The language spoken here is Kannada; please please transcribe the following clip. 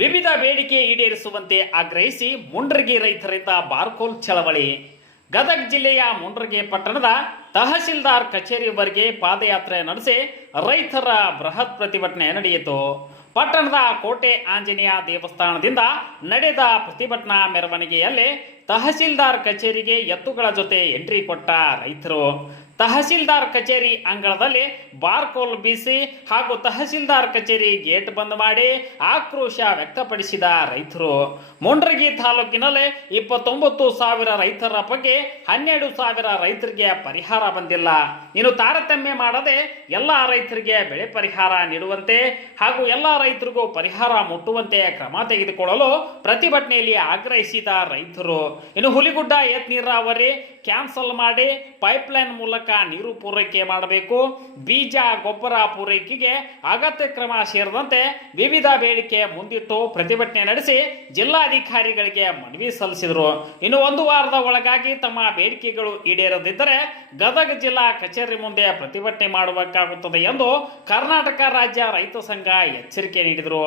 ವಿವಿಧ ಬೇಡಿಕೆ ಈಡೇರಿಸುವಂತೆ ಆಗ್ರಹಿಸಿ ಮುಂಡ್ರಗಿ ರೈತರಿಂದ ಬಾರ್ಕೋಲ್ ಚಳವಳಿ. ಗದಗ ಜಿಲ್ಲೆಯ ಮುಂಡ್ರಗಿ ಪಟ್ಟಣದ ತಹಶೀಲ್ದಾರ್ ಕಚೇರಿವರೆಗೆ ಪಾದಯಾತ್ರೆ ನಡೆಸಿ ರೈತರ ಬೃಹತ್ ಪ್ರತಿಭಟನೆ ನಡೆಯಿತು. ಪಟ್ಟಣದ ಕೋಟೆ ಆಂಜನೇಯ ದೇವಸ್ಥಾನದಿಂದ ನಡೆದ ಪ್ರತಿಭಟನಾ ಮೆರವಣಿಗೆಯಲ್ಲಿ ತಹಶೀಲ್ದಾರ್ ಕಚೇರಿಗೆ ಎತ್ತುಗಳ ಜೊತೆ ಎಂಟ್ರಿ ಕೊಟ್ಟ ರೈತರು ತಹಶೀಲ್ದಾರ್ ಕಚೇರಿ ಅಂಗಳದಲ್ಲಿ ಬಾರ್ಕೋಲ್ ಬೀಸಿ ಹಾಗೂ ತಹಶೀಲ್ದಾರ್ ಕಚೇರಿ ಗೇಟ್ ಬಂದ್ ಮಾಡಿ ಆಕ್ರೋಶ ವ್ಯಕ್ತಪಡಿಸಿದ ರೈತರು. ಮುಂಡ್ರಗಿ ತಾಲೂಕಿನಲ್ಲಿ 29,000 ರೈತರ ಬಗ್ಗೆ 12,000 ರೈತರಿಗೆ ಪರಿಹಾರ ಬಂದಿಲ್ಲ. ಇನ್ನು ತಾರತಮ್ಯ ಮಾಡದೆ ಎಲ್ಲ ರೈತರಿಗೆ ಬೆಳೆ ಪರಿಹಾರ ನೀಡುವಂತೆ ಹಾಗೂ ಎಲ್ಲ ರೈತರಿಗೂ ಪರಿಹಾರ ಮುಟ್ಟುವಂತೆ ಕ್ರಮ ತೆಗೆದುಕೊಳ್ಳಲು ಪ್ರತಿಭಟನೆಯಲ್ಲಿ ಆಗ್ರಹಿಸಿದ ರೈತರು. ಇನ್ನು ಹುಲಿಗುಡ್ಡ ಏತ ನೀರಾವರಿ ಕ್ಯಾನ್ಸಲ್ ಮಾಡಿ ಪೈಪ್ಲೈನ್ ಮೂಲಕ ನೀರು ಪೂರೈಕೆ ಮಾಡಬೇಕು, ಬೀಜ ಗೊಬ್ಬರ ಪೂರೈಕೆಗೆ ಅಗತ್ಯ ಕ್ರಮ ಸೇರಿದಂತೆ ವಿವಿಧ ಬೇಡಿಕೆ ಮುಂದಿಟ್ಟು ಪ್ರತಿಭಟನೆ ನಡೆಸಿ ಜಿಲ್ಲಾಧಿಕಾರಿಗಳಿಗೆ ಮನವಿ ಸಲ್ಲಿಸಿದರು. ಇನ್ನು 1 ವಾರದ ಒಳಗಾಗಿ ತಮ್ಮ ಬೇಡಿಕೆಗಳು ಈಡೇರದಿದ್ದರೆ ಗದಗ ಜಿಲ್ಲಾ ಕಚೇರಿ ಮುಂದೆ ಪ್ರತಿಭಟನೆ ಮಾಡಬೇಕಾಗುತ್ತದೆ ಎಂದು ಕರ್ನಾಟಕ ರಾಜ್ಯ ರೈತ ಸಂಘ ಎಚ್ಚರಿಕೆ ನೀಡಿದರು.